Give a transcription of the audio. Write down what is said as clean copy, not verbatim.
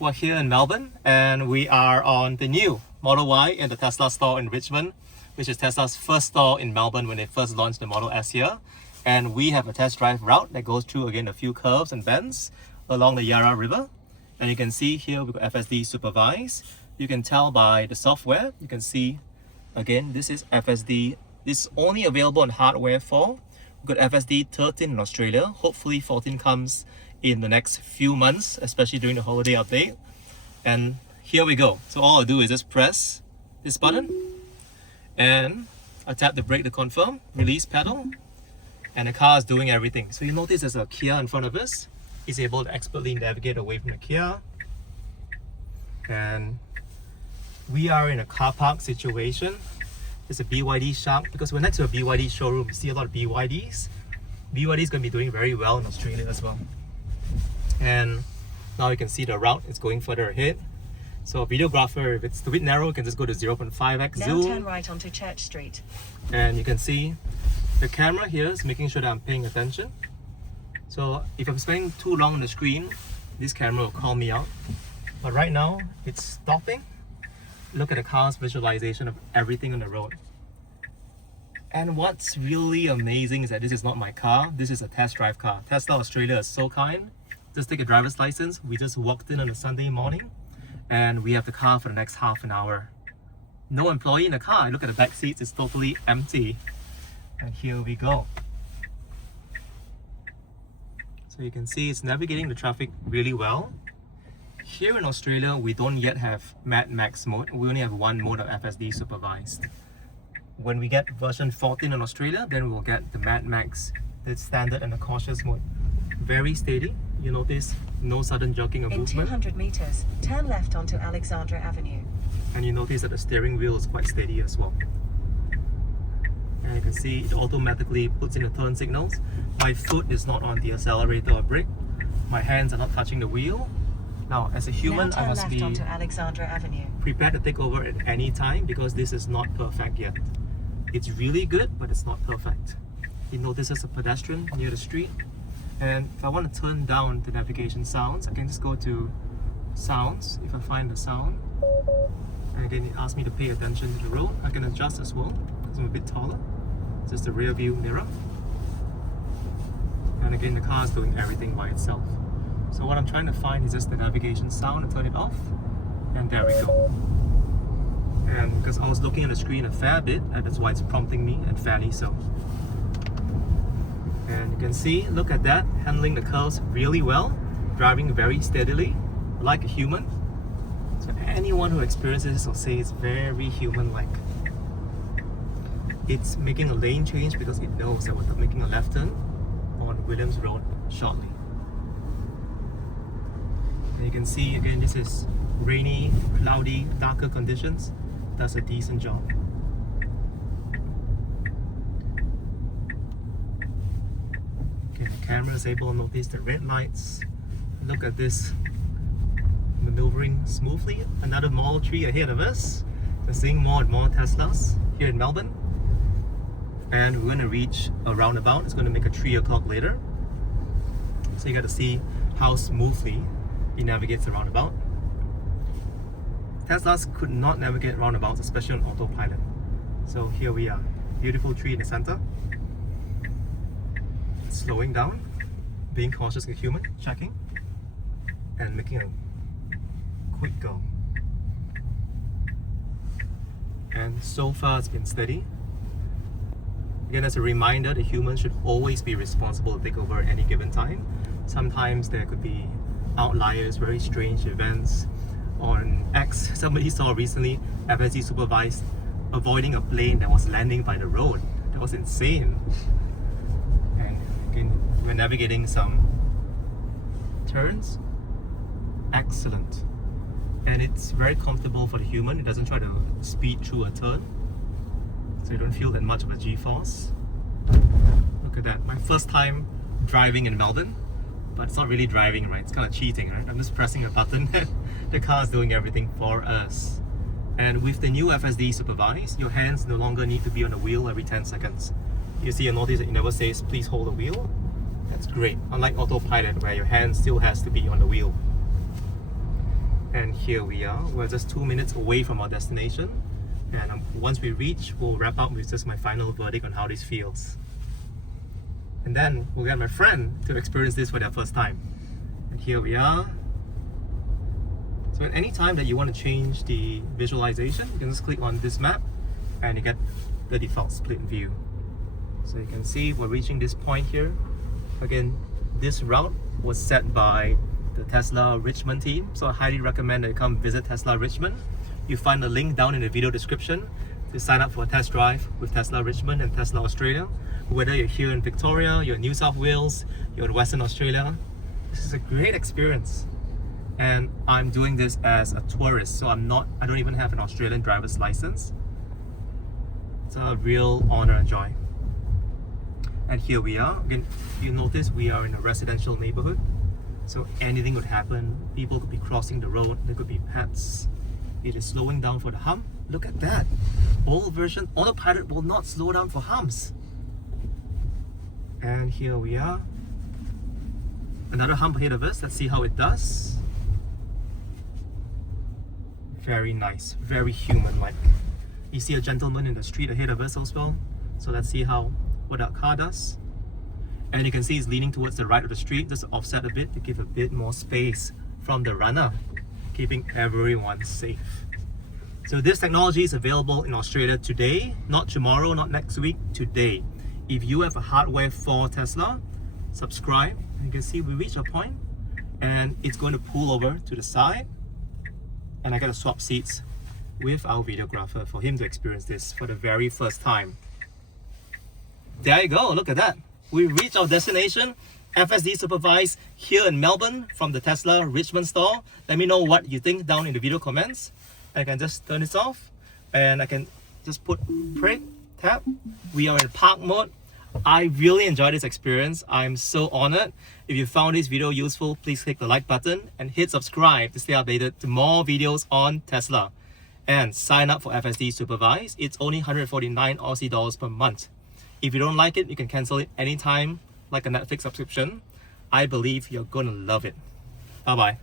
We're here in Melbourne and we are on the new Model Y in the Tesla store in Richmond, which is Tesla's first store in Melbourne when they first launched the Model S here. And we have a test drive route that goes through again a few curves and bends along the Yarra River. And you can see here we've got FSD Supervised. You can tell by the software, you can see again this is FSD. This is only available on hardware 4. We've got FSD 13 in Australia. Hopefully 14 comes in the next few months, especially during the holiday update. And here we go. So all I do is just press this button and I tap the brake to confirm, release pedal, and the car is doing everything. So you notice there's a Kia in front of us. It's able to expertly navigate away from the Kia. And we are in a car park situation. There's a BYD shop because we're next to a BYD showroom. You see a lot of BYDs. BYD is going to be doing very well in Australia as well. And now you can see the route is going further ahead. So a videographer, if it's a bit narrow, you can just go to 0.5x zoom. Now turn right onto Church Street. And you can see the camera here is making sure that I'm paying attention. So if I'm spending too long on the screen, this camera will call me out. But right now, it's stopping. Look at the car's visualization of everything on the road. And what's really amazing is that this is not my car, this is a test drive car. Tesla Australia is so kind. Just take a driver's license. We just walked in on a Sunday morning and we have the car for the next half an hour. No employee in the car. Look at the back seats, it's totally empty. And here we go. So you can see it's navigating the traffic really well. Here in Australia, we don't yet have Mad Max mode. We only have one mode of FSD Supervised. When we get version 14 in Australia, then we'll get the Mad Max, the standard and the cautious mode. Very steady. You notice no sudden jerking or movement. In 200 meters, turn left onto Alexandra Avenue. And you notice that the steering wheel is quite steady as well. And you can see it automatically puts in the turn signals. My foot is not on the accelerator or brake. My hands are not touching the wheel. Now, as a human, I must be onto Alexandra Avenue. Prepared to take over at any time because this is not perfect yet. It's really good, but it's not perfect. You notice there's a pedestrian near the street. And if I want to turn down the navigation sounds, I can just go to sounds if I find the sound. And again, it asks me to pay attention to the road. I can adjust as well because I'm a bit taller. Just the rear view mirror. And again, the car is doing everything by itself. So what I'm trying to find is just the navigation sound and turn it off. And there we go. And because I was looking at the screen a fair bit, and that's why it's prompting me, and fairly so. And you can see, look at that, handling the curves really well, driving very steadily, like a human. So anyone who experiences this will say it's very human-like. It's making a lane change because it knows that we're making a left turn on Williams Road shortly. And you can see again, this is rainy, cloudy, darker conditions. Does a decent job. Okay, the camera is able to notice the red lights. Look at this, maneuvering smoothly. Another Model 3 ahead of us. We're seeing more and more Teslas here in Melbourne. And we're going to reach a roundabout. It's going to make a 3 o'clock later. So you got to see how smoothly it navigates the roundabout. Teslas could not navigate roundabouts, especially on autopilot. So here we are, beautiful tree in the center. Slowing down, being cautious like a human, checking, and making a quick go. And so far it's been steady. Again, as a reminder, the human should always be responsible to take over at any given time. Sometimes there could be outliers, very strange events. On X, somebody saw recently FSD Supervised avoiding a plane that was landing by the road. That was insane. And again, we're navigating some turns. Excellent. And it's very comfortable for the human. It doesn't try to speed through a turn. So you don't feel that much of a G-force. Look at that. My first time driving in Melbourne. But it's not really driving, right? It's kind of cheating, right? I'm just pressing a button. The car is doing everything for us. And with the new FSD Supervised, your hands no longer need to be on the wheel every 10 seconds. You see a notice that it never says, please hold the wheel. That's great. Unlike autopilot, where your hand still has to be on the wheel. And here we are. We're just 2 minutes away from our destination. And once we reach, we'll wrap up with just my final verdict on how this feels. And then we'll get my friend to experience this for their first time. And here we are. So at any time that you want to change the visualization, you can just click on this map and you get the default split view. So you can see we're reaching this point here. Again, this route was set by the Tesla Richmond team, so I highly recommend that you come visit Tesla Richmond. You find the link down in the video description to sign up for a test drive with Tesla Richmond and Tesla Australia. Whether you're here in Victoria, you're in New South Wales, you're in Western Australia, this is a great experience. And I'm doing this as a tourist, so I don't even have an Australian driver's license. It's a real honor and joy. And here we are. Again, you notice we are in a residential neighborhood, so anything could happen. People could be crossing the road, there could be pets. It is slowing down for the hump. Look at that. Old version autopilot will not slow down for humps. And here we are. Another hump ahead of us. Let's see how it does. Very nice, very human-like. You see a gentleman in the street ahead of us as well. So let's see what that car does. And you can see it's leaning towards the right of the street, just to offset a bit to give a bit more space from the runner, keeping everyone safe. So this technology is available in Australia today, not tomorrow, not next week, today. If you have a hardware for Tesla, subscribe. You can see we reach a point and it's going to pull over to the side, and I got to swap seats with our videographer for him to experience this for the very first time. There you go, look at that. We reached our destination, FSD Supervised, here in Melbourne from the Tesla Richmond store. Let me know what you think down in the video comments. I can just turn this off and I can just put brake, tap. We are in park mode. I really enjoyed this experience. I'm so honored. If you found this video useful, please click the like button and hit subscribe to stay updated to more videos on Tesla. And sign up for FSD Supervised. It's only 149 Aussie dollars per month. If you don't like it, you can cancel it anytime, like a Netflix subscription. I believe you're gonna love it. Bye bye.